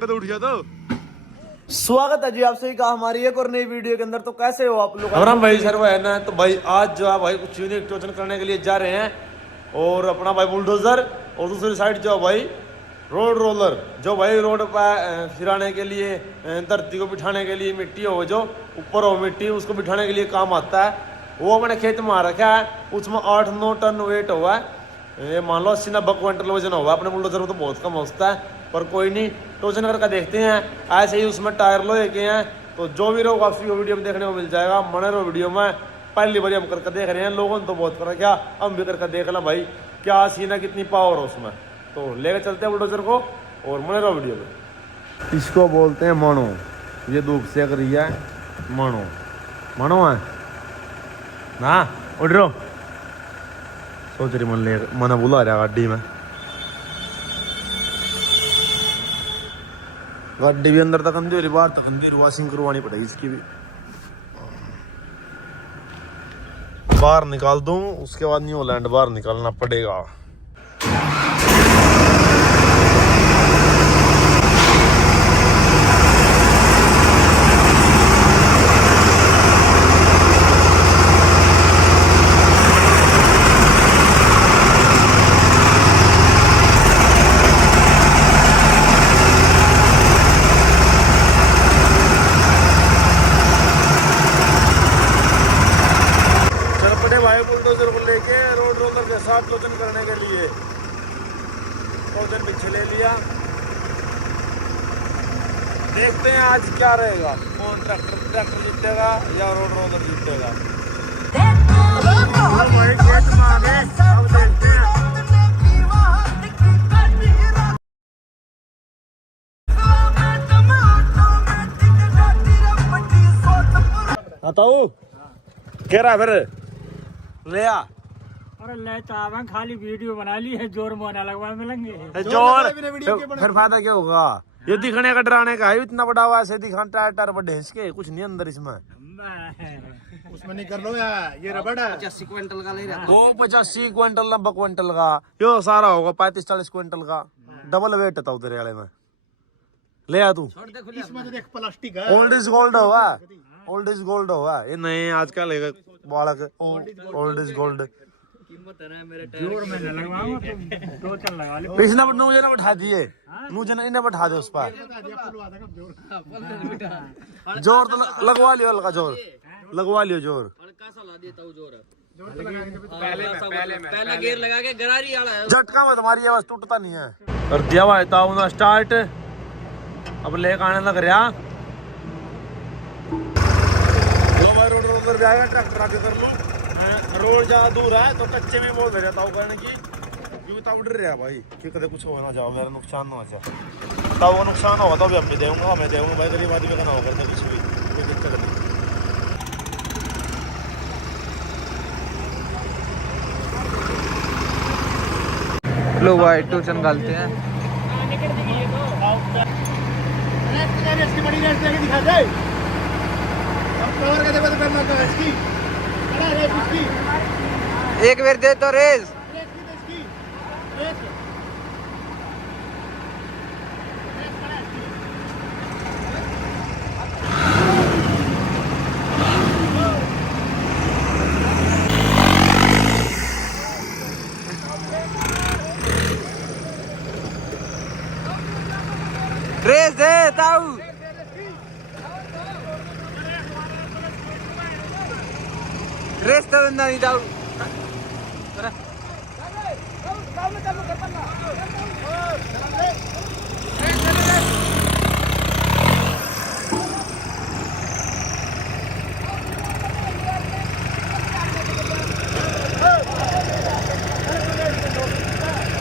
भाग तो उठ गया तो। स्वागत है जी आप सभी का हमारी एक और नई वीडियो के अंदर। तो कैसे हो आप लोग? हम भाई सर्व है ना, तो भाई आज जो है भाई कुछ यूनिक टोचन करने के लिए जा रहे हैं। और अपना भाई बुलडोजर और दूसरी साइड जो भाई रोड रोलर, जो भाई रोड पर फिराने के लिए, धरती को बिठाने के लिए, मिट्टी हो जो ऊपर हो मिट्टी उसको बिठाने के लिए काम आता है। वो अपने खेत में आ रखा है, उसमें 8-9 टन वेट हुआ है। ये मान लो 80-90 क्विंटल वजन होगा। अपने बुलडोजर में तो बहुत कम होता है, पर कोई नहीं, टोचन करके देखते हैं। ऐसे ही उसमें टायर लोहे के हैं, तो जो भी रहो आपसी वीडियो में देखने को मिल जाएगा। मने रहो वीडियो में, पहली बार हम करके देख रहे हैं, लोगों ने तो बहुत कर रखा, हम भी करके देख लें भाई क्या सीन है, कितनी पावर है उसमें। तो लेकर चलते हैं बुलडोजर को और मने रहो वीडियो में। इसको बोलते हैं मनो, ये धूप सेक रही है, मनो मनो है ना। उठ रहो, सोच रही मन ले मना बुला रहा गाड़ी में। गाड़ी भी अंदर तक अंधेरी, बाहर तक अंधेरी, वॉशिंग करवानी पड़ेगी इसकी भी। बाहर निकाल दूं, उसके बाद न्यूलैंड बाहर निकालना पड़ेगा। बुलडोजर को लेके रोड रोलर के साथ टोचन करने के लिए टोचन पीछे ले लिया। देखते हैं आज क्या रहेगा, कौन ट्रैक्टर जीतेगा या रोड रोलर जीतेगा। अब देखते हैं। बताओ कह रहा है फिर ले आ। अरे ले चावा खाली वीडियो बना ली है, जोर मोना लगवा मिलेंगे जोर फिर फायदा क्या होगा? ये दिखने का डराने का है, इतना बड़ा हुआ ऐसे दिखा, टायर टायर बड़े इसके, कुछ नहीं अंदर इसमें। उसमें नहीं कर लो यार, ये रबड़ है। 85 क्विंटल का ले रहा वो 85 क्विंटल 90 क्विंटल का, यो सारा होगा 35-40 क्विंटल का। डबल वेट था उधर वाले में। ले आ तू। इसमें तो देख प्लास्टिक है। ओल्ड इज गोल्ड हुआ, ओल्ड इज गोल्ड हुआ। ये नहीं आजकल है बालक, ओल्ड इज गोल्ड। जोर में न लगवाऊंगा, तुम टोचन लगा ले। पिछला मुझे ना बैठा दिए, मुझे ना इन्हें बैठा दे उस पर। जोर तो लगवा लियो, हल्का जोर लगवा लियो, जोर पहला गियर लगा के गरारी आला है। झटका में तुम्हारी आवाज टूटता नहीं है। कर दिया हुआ था उन्हें स्टार्ट, अब लेकर आने लग रहा। रोड रोलर भी आएगा, ट्रैक्टर आगे कर लो। रोड ज्यादा दूर है तो कच्चे में बोल रहा था करने की, क्योंकि तब डर रहा भाई कि कदे कुछ हो ना जाओ, मेरा नुकसान ना हो जाए। तब वो नुकसान होगा तो भी अपने देऊंगा, मैं देऊंगा भाई, गरीब आदमी का ना होगा कुछ भी, कोई दिक्कत नहीं। लो भाई टोचन डालते हैं। इसकी बड़ी रेस लेके दिखा दे। अब कवर का देखो तो करना तो इसकी बड़ा रेस इसकी। एक बार दे तो रेस। रेस की तो इसकी रेस बड़ा इसकी। रेस दे ताऊ, रेस तो बंदा नहीं ताऊ।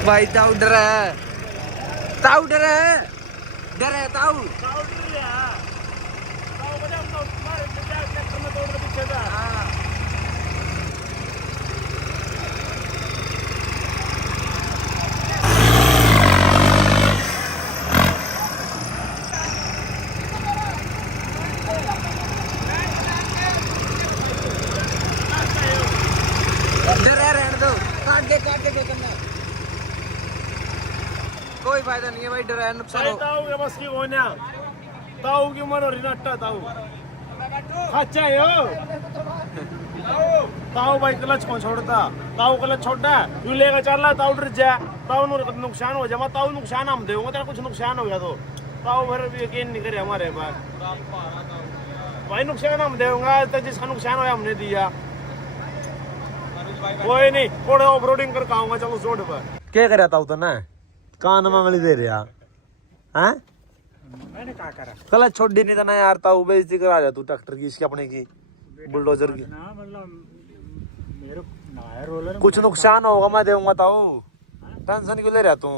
भाई ताऊ डर है, ताऊ डर है, डर है ताऊ। कोई फायदा नहीं है भाई, डर है नुकसान हो। ताऊ के बस की कोन्या, ताऊ की उम्र हो रही नट्टा ताऊ अच्छा है यो ताऊ भाई क्लच कौन छोड़ता, ताऊ क्लच छोड़ता है यू लेकर चल रहा, ताऊ डर जा, ताऊ नुकसान हो जाए, ताऊ नुकसान हम देंगे, तेरा कुछ नुकसान हो गया तो ताऊ फिर भी यकीन नहीं करे हमारे पास भाई, नुकसान हम देंगे तो जिसका नुकसान हो हमने दिया, कोई नहीं थोड़ा ऑफ रोडिंग कर आऊंगा, चलो रोड पर क्या कर ताऊ तो ना कान मंगली दे रहा हैं, मैंने क्या करा क्लच छोड़ दी नहीं था ना यार, ताऊ बेइज्जती करा जा तू ट्रैक्टर की इसकी अपने की बुलडोजर की, ना मतलब मेरे ना है रोलर में कुछ नुकसान होगा मैं देऊंगा ताऊ, टेंशन क्यों ले रहा तू,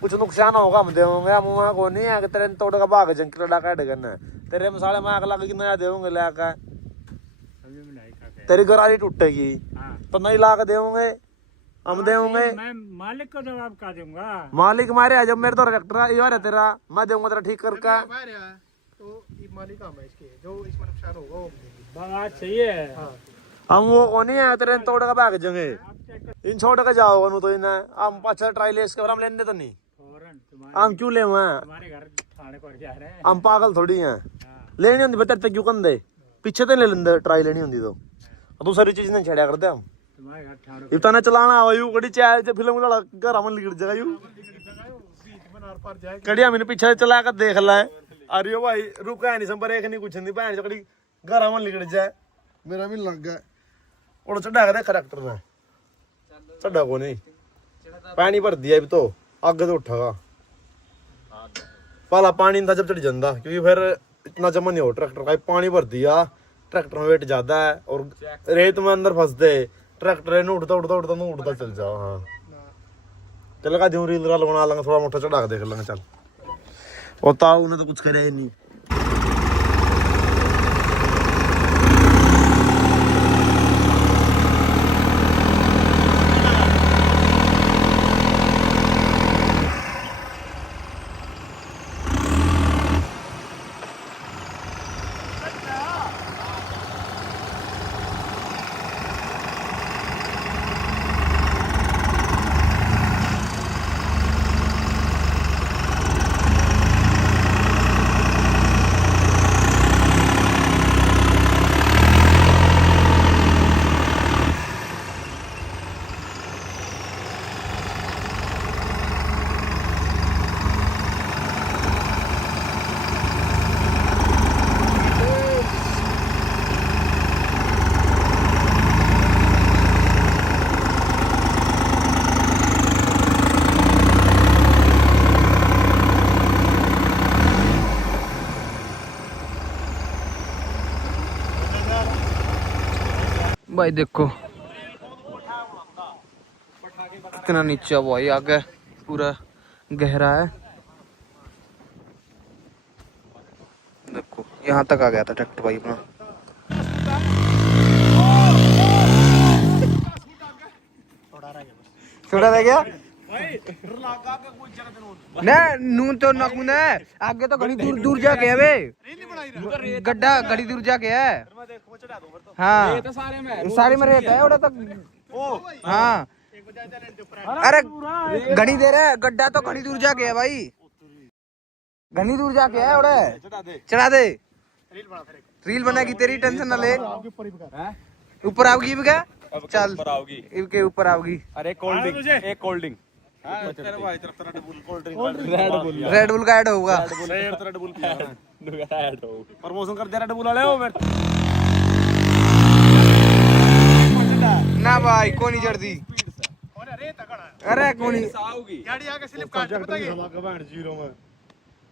कुछ नुकसान होगा हम देंगे, मुँह को नहीं है कि तेरे तोड़ का भाग जंक लड़ा काट करना, तेरे मसाले में आग लगा कि नया देंगे लाकर, अभी मैं नहीं खा तेरी गरारी टूटेगी हाँ। तो नहीं ला के देंगे हम देंगे, मैं मालिक को जवाब का दूंगा। मालिक मारे जब मेरे तो ट्रैक्टर ये है तेरा, मैं देऊंगा तेरा ठीक करके, तो ये मालिक काम है इसके, जो इसमें नुकसान होगा वो बात सही है। हम वो को नहीं है तेरे तोड़ का भाग जंगे, इन छोड़ के जाओगे नु तो इन्हें हम पाछा ट्राई ले इसके हम लेने तो नहीं, फौरन हम क्यों ले तुम्हारे घर थाने पर जा रहे हैं। हम पागल थोड़ी हैं, हाँ। लेनी होंगी बेहतर ते क्यों कंदे पीछे तो ले लेंदे, ट्राई लेनी होंगी तो तू सारी चीज नहीं छेड़ा करते हम, तुम्हारे घर थाने इतना चलाना आवा यू कड़ी चाय से फिल्म वाला घर हम लिख जाएगा यू कड़ी हम पीछे चला कर देख ला है, अरे भाई रुका है नहीं संपर एक नहीं कुछ नहीं भैन कड़ी घर हम लिख जाए, मेरा भी लग गया और चढ़ा के करेक्टर में चढ़ा को नहीं पानी भर दिया अभी तो आगे तो उठागा पहला पानी था जब चढ़ जाता, क्योंकि फिर इतना जमा नहीं हो ट्रैक्टर का, पानी भर दिया ट्रैक्टर में वेट ज्यादा है और रेत में अंदर फंस दे ट्रैक्टर उड़ता उड़ता उड़ता नहीं उड़ता चल जाओ, हाँ चल का रील बना लेंगे, थोड़ा मोटा चढ़ा के देख लेंगे चल, और ताऊ ने तो कुछ करे ही नहीं। भाई देखो कितना नीचे भाई, आगे पूरा गहरा है, देखो यहाँ तक आ गया था ट्रैक्टर भाई अपना। थोड़ा रह गया ना नून तो नकून है, आगे तो घड़ी दूर दूर जाके है बे, गड्ढा घड़ी दूर जाके है, हाँ सारे में रहता है उड़ा तक, हाँ अरे घनी देर है, गड्ढा तो घनी दूर जाके है भाई, घनी दूर जाके है उड़े, चढ़ा दे रील बनाएगी तेरी, टेंशन ना ले, ऊपर आओगी भी क्या, चल इनके ऊपर आओगी, अरे कोल्ड ड्रिंक एक कोल्ड ड्रिंक रेड बुल का ऐड होगा, प्रमोशन कर दे रेड बुल वाले हो ना भाई को नहीं चढ़ती, अरे को नहीं गाड़ी आके स्लिप काट बताइए, जीरो में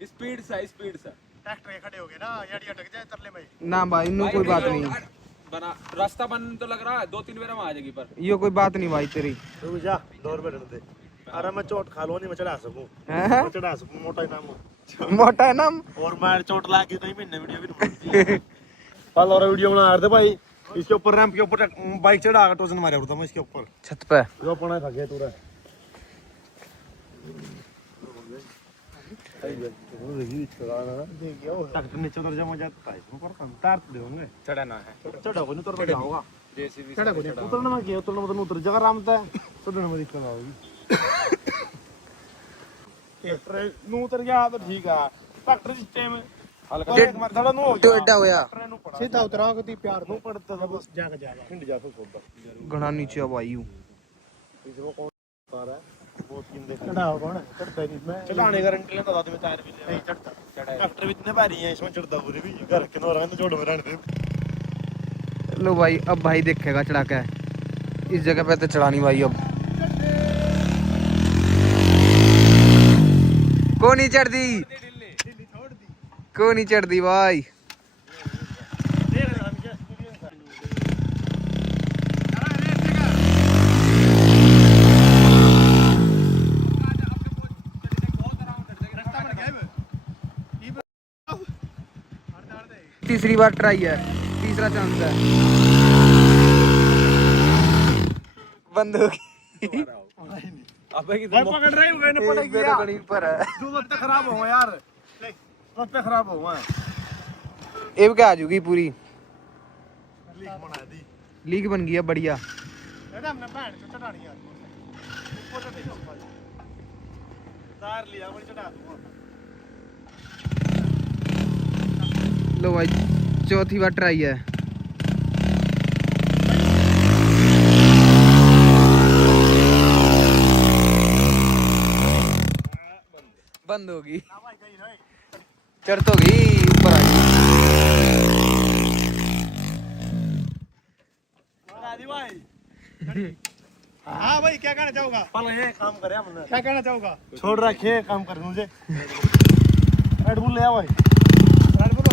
स्पीड से ट्रैक्टर खड़े हो गए ना, गाड़ी अटक जाए तरले में ना भाई इन्हों कोई बात नहीं, बना रास्ता बन तो लग रहा है 2-3 बार में आ जाएगी, पर ये कोई बात नहीं भाई तेरी, रुक जा दौर पे डर दे, अरे मैं चोट खा लो नहीं मैं चढ़ा सकूं, मैं चढ़ा सकूं मोटा इनाम, मोटा है ना, और मैं चोट ला के नहीं महीने वीडियो भी नहीं कल और वीडियो बना रहे थे भाई, इसके ऊपर रैंप के ऊपर बाइक चढ़ा के टोजन मारे होता मैं इसके ऊपर छत पे जो पड़ा था गया पूरा ट्रैक्टर नीचे उतर जा मजा आता है इसमें, पर हम तार दे होंगे चढ़ना है, चढ़ा को नहीं उतर के जाऊंगा, जेसीबी चढ़ा को नहीं उतरना में क्या उतरना मतलब उतर जगह रामता है, चढ़ने में दिक्कत आओगी ट्रैक्टर ਨੂੰ ਉਤਰ ਗਿਆ ਤਾਂ ਠੀਕ ਆ ਟਰੈਕਟਰ ਸਿਸਟਮ ਹਲਕਾ ਟੇ- ਮਾਰ ਥੋੜਾ ਨੂੰ ਹੋ ਟੇਢਾ ਹੋਇਆ ਸਿੱਧਾ ਉਤਰਾ ਕੇ ਤੀ ਪਿਆਰ ਨੂੰ ਪੜਦਾ ਬਸ ਜਾਗ ਜਾਗਾ ਹਿੰਡ ਜਾ ਸੋਦਾ घना नीचे वायु इसमें कौन कार है बहुत किंदे चढ़ाओ कौन चढ़ता नहीं मैं चढ़ाने गारंटी लेता था मैं टायर भी नहीं चढ़ता ट्रैक्टर भी इतने भारी है इसमें चढ़ता पूरे भी घर के नौरा में छोड़ में रहने दे लो भाई अब भाई देखेगा चढ़ा के इस जगह पे तो चढ़ानी भाई अब को नहीं चढ़ती को नहीं चढ़ती भाई तीसरी बार ट्राई है तीसरा चांस है बंद हो गई अबे की भाई पकड़ रहे हो ने पड़ गया कहीं पर है दो वक्त खराब हो यार ले वक्त खराब हो ये भी क्या आ जाएगी पूरी लीक बना दी लीक बन गई है बढ़िया ਇਹਦਾ हमने भैन से चढ़ानी यार ऊपर से देखो तार लिया मैं चढ़ा दूंगा लो भाई चौथी बार ट्राई है बंद होगी चढ़ तो गई ऊपर आ गई बना दी भाई हाँ भाई क्या कहना चाहोगा पहले ये काम करे हमने क्या कहना चाहोगा छोड़ रखे काम कर मुझे रेड बुल ले आओ भाई रेड बुल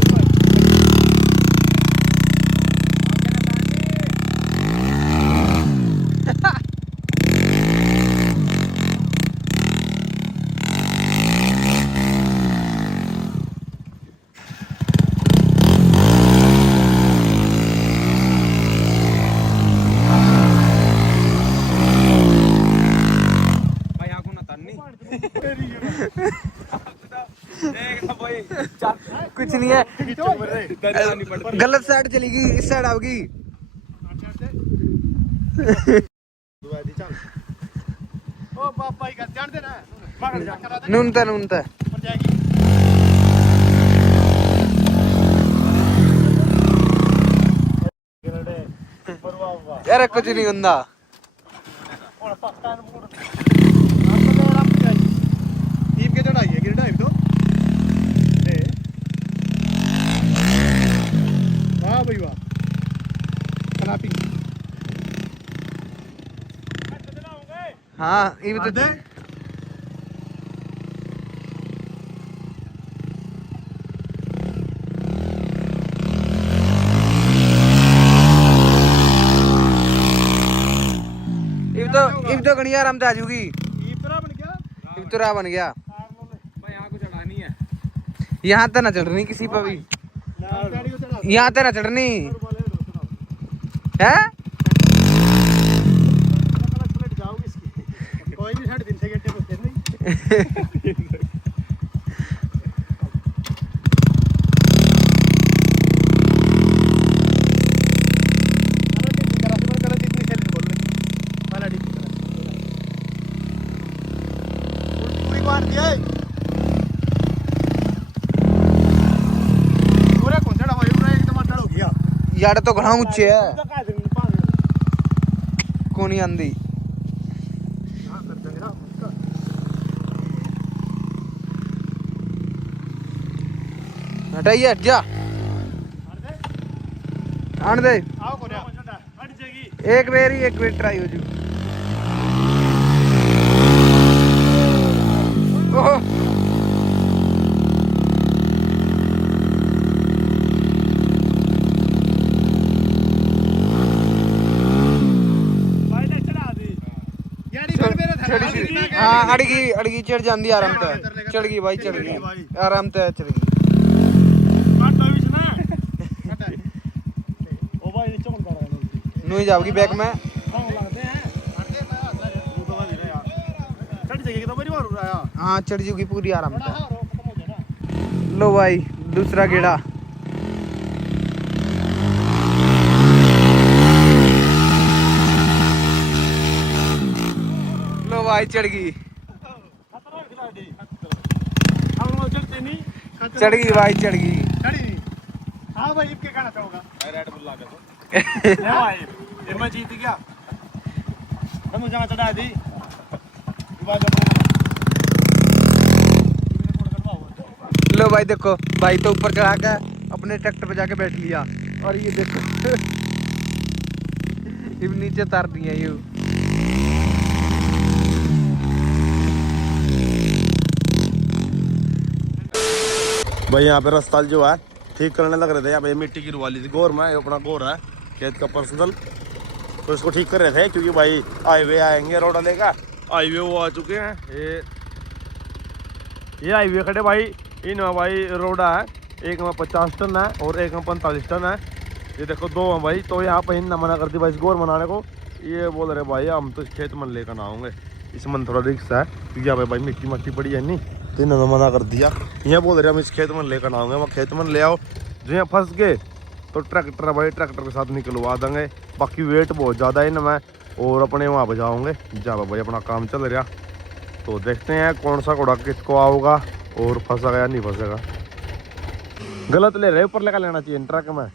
कुछ नहीं है गलत साइड चलेगी इस साइड आओगी ओ पापा ही कर जान देना पकड़ जा करा दे नूनता ऊपर जाएगी यार कुछ नहीं होता और पक्का मूड आप तो आराम से जाइए टीम के चढ़ाई है गिरडा तो ले वाह भाई वाह क्लैपिंग हाँ ये भी तो ये तो घनी आराम से आ जाऊगी इतना बन गया ये तो राह बन गया भाई यहाँ को चढ़ानी है यहाँ तो ना चढ़नी किसी पर भी गाड़ी को चढ़ा यहाँ तो ना चढ़नी है जाओगे इसकी कोई भी साढ़े 3 घंटे रुकते नहीं यार तो घना ऊंचे है कोनी आंदी हटाइए हट जा आने दे एक बेर ट्राई हो जू ओहो हाँ अड़गी चढ़ जाती आराम से चढ़ गई भाई चढ़ गई आराम से चढ़ गई नू जाओगी बैग में हाँ चढ़ जाऊगी पूरी आराम से लो भाई दूसरा गेड़ा लो भाई चढ़ गई चढ़ते नहीं चढ़ गई भाई, चढ़ गई। चढ़ी। हाँ भाई इनके खाना चाहोगा रेड बुल लागे तो भाई फिर मैं जीत गया। हम मुझे चढ़ा दी लो भाई देखो, भाई तो ऊपर चढ़ा के अपने ट्रैक्टर पे जाके बैठ लिया, और ये देखो ये नीचे उतार दिया ये। भाई यहाँ पे रास्ता जो है ठीक करने लग रहे थे। यहाँ पे मिट्टी की रुवाली थी, गोर में अपना गोर है खेत का पर्सनल, तो इसको ठीक कर रहे थे क्योंकि भाई हाईवे आएंगे रोड लेगा। हाईवे वो आ चुके हैं, ये हाईवे खड़े भाई। इनमें भाई रोड है, एक में 50 टन है और एक में 45 टन है। ये देखो दो हैं भाई। तो यहाँ पे इन मना कर दी भाई इस गोर मनाने को। ये बोल रहे भाई हम तो खेत मन लेकर ना आऊँगे, इसमें थोड़ा रिक्स है क्योंकि यहाँ पे भाई मिट्टी मट्टी पड़ी है नहीं, तो इन्होंने मना कर दिया। यहाँ बोल रहे हम इस खेत में लेकर आऊँगे, वहाँ खेत में ले आओ, जो यहाँ फंस गए तो ट्रैक्टर भाई ट्रैक्टर के साथ निकलवा देंगे। बाकी वेट बहुत ज़्यादा है इनमें, और अपने वहाँ बजाओगे जहाँ भाई अपना काम चल रहा। तो देखते हैं कौन सा घोड़ा किसको आओगा और फंसेगा या नहीं फंसेगा। गलत ले रहे, ऊपर लेकर लेना चाहिए ट्रक में,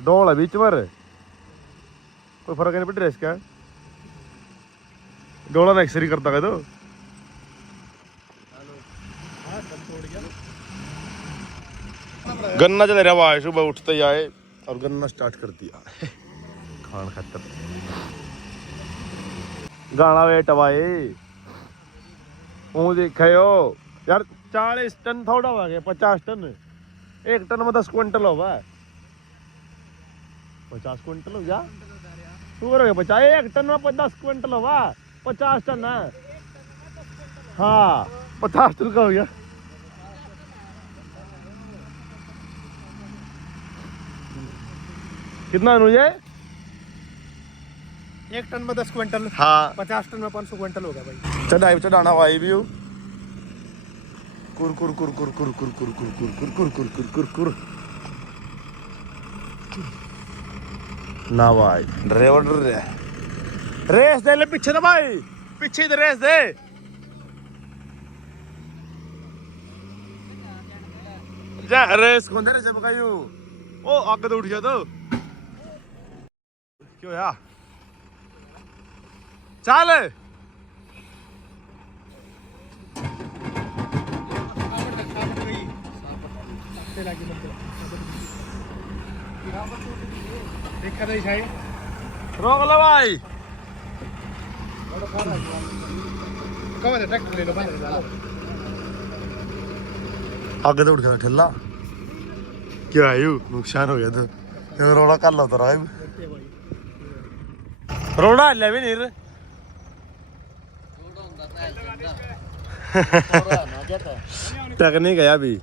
डोल है बीच में, कोई फर्क नहीं पड़ रहा इसका। डोला में एक्सरी करता है तो गन्ना चल रहा भाई, सुबह उठते ही आए और गन्ना स्टार्ट कर दिया खान खातर। गाना वेट भाई वो देखे हो यार, 40 टन थोड़ा हो गया, 50 टन। एक टन में 10 क्विंटल होगा, 50 क्विंटल हो जा तू करोगे 50, एक टन में 10 क्विंटल होगा, 50 टन है। हाँ 50 टन का हो गया। कितना अनुजय? एक टन में 10 क्विंटल। हाँ 50 टन में 500 क्विंटल होगा भाई। चढ़ाई चढ़ाना भाई भी कुर कुर कुर कुर कुर कुर कुर कुर कुर कुर कुर कुर कुर कुर कुर ना भाई। ड्राइवर डर रहा है, रेस दे ले पीछे ना भाई, पीछे इधर रेस दे। जा रेस कौन दे रहे जब कायू ओ आगे तो उठ गया तो क्यों यार चल देखा नहीं शायद रोक लो भाई। कब है ट्रैक्टर ले लो भाई, आगे तो उठ गया ठेला, क्या है यू नुकसान हो गया तो रोड़ा कर लो तो रोड़ा ले भी नहीं रे टेक्निक है अभी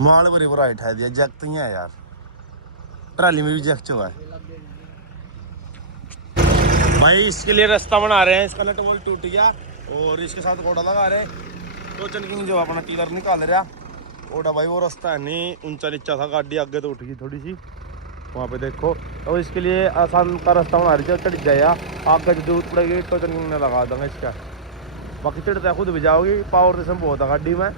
माल भरी भरा उठा दिया, जैक तो है यार, ट्राली में भी जैक चुका है भाई। इसके लिए रास्ता बना रहे हैं, इसका नट बोल्ट टूट गया और इसके साथ घोड़ा लगा रहे तो चनकिंग जो अपना टीलर निकाल रहा ओडा भाई। वो रास्ता है नहीं, ऊंचा नीचा था, गाड़ी आगे तो उठ गई थोड़ी सी वहाँ पे देखो। तो इसके लिए आसान का रास्ता बना रही है, चढ़ जाएगा आगे जो जरूरत पड़ेगी तो चनकिंग ने लगा दूंगा इसका। बाकी चढ़ता खुद भी जाओगी, पावर से बहुत है गाड़ी में,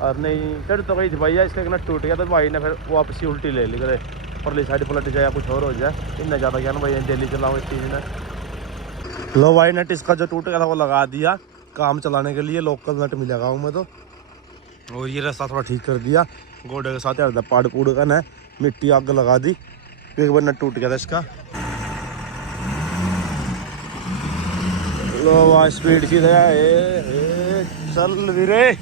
और नहीं चढ़ तो गई थी भैया, इसका नट टूट गया तो भाई ने फिर वापसी उल्टी ले ली करे, परली साइड पलट जाए या कुछ और हो जाए। इतना ज़्यादा क्या ना भैया डेली चलाओ इस चीज़ ने। लो भाई नट इसका जो टूट गया था वो लगा दिया काम चलाने के लिए, लोकल नट मिलेगा हूँ तो। और ये रास्ता थोड़ा ठीक कर दिया, घोड़े के साथ यार पाड़ पूड़ का न मिट्टी आग लगा दी, एक बार नट टूट गया था इसका। लो भाई स्पीड की है, चल वीरे।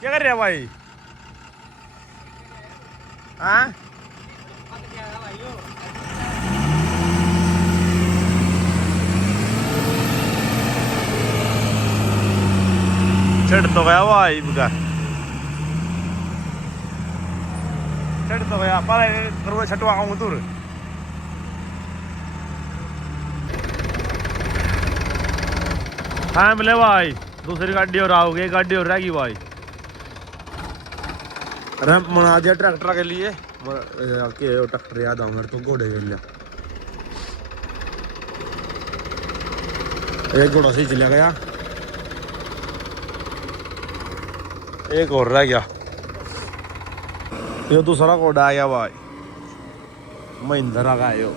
क्या कर रहे हैं भाई? हाँ चढ़ तो गया भाई बुका, चढ़ तो गया पर छटवाऊंगा दूर। हाँ मिले भाई, दूसरी गाड़ी और आओगे, गाड़ी और रहेगी भाई। रैंप बना दिया ट्रैक्टर के लिए, ट्रैक्टर याद आऊंगा तो घोड़े के लिए। एक घोड़ा से ही चला गया, एक और रह गया। ये दूसरा घोड़ा आ गया भाई, महिंद्रा का है यो।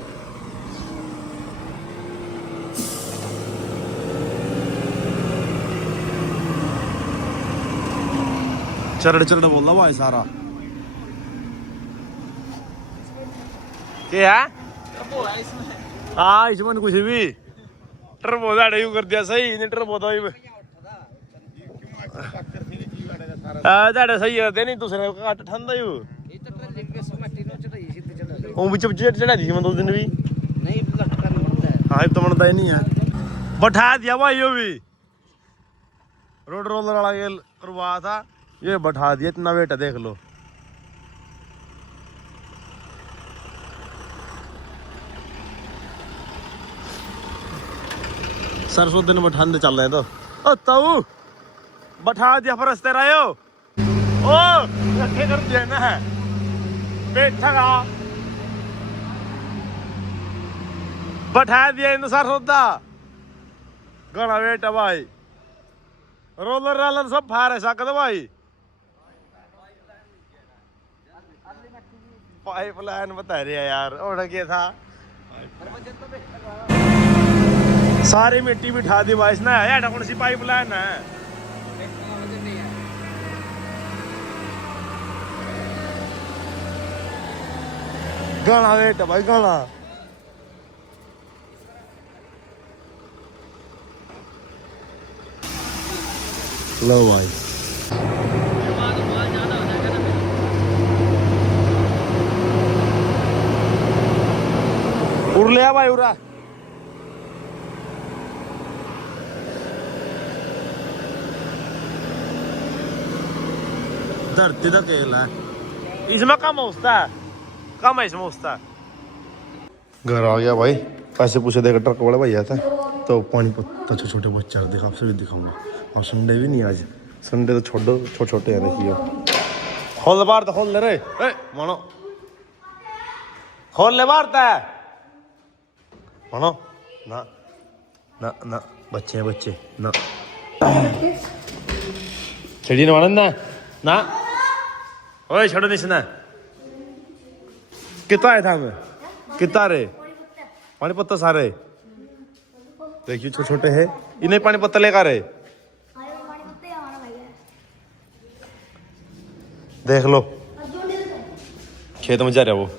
चरड़ चरड़ बोल रहा भाई सारा। क्या है? हाँ इसमें कुछ भी टर्बो दाड़े यू कर दिया सही, नहीं टर्बो तो दाड़े सही करते नहीं, दूसरे को काट ठंडा यू वो बिच बिच चढ़ा दी मैं 2 दिन भी नहीं। हाँ तो बनता ही नहीं है, बैठा दिया भाई यो भी, रोड रोलर वाला गेल करवा था, ये बैठा दिया, इतना वेट है देख लो। सरसों दिन बैठाने चल रहे तो ताऊ बैठा दिया फरस तेरा यो। ओ रखे कर दिया ना है बैठा का, बैठा दिया इन सरसों दा घना वेट है भाई, रोलर रालर सब फायर है सकते भाई। पाइप लाइन बता रहे हैं यार, और क्या था सारी मिट्टी बिठा दी भाई इसने, है कौन सी पाइप लाइन है। गाना वेट है भाई गाना। लो भाई उड़ लिया भाई उड़ा। धरती का केला है, इसमें कम होता है, कम है इसमें होता है। घर आ गया भाई, पैसे पूछे देकर ट्रक वाला भाई आता है तो पानी पत्ता छोटे छोटे बच्चे दिखा, आपसे भी दिखाऊंगा। और संडे भी नहीं आज, संडे तो छोड़ो, छोटे छोटे हैं देखिए। खोल बार तो खोल ले रे मानो, खोल ले बार है मानो ना ना ना, बच्चे हैं बच्चे ना, छड़ी ना ना ना, ओए छोड़ो नहीं सुना। कितना है था मैं, कितना रे पानी पत्ता सारे देखिए छोटे छोटे है, इन्हें पानी पत्ता लेकर रे देख लो, खेत में जा रहा वो।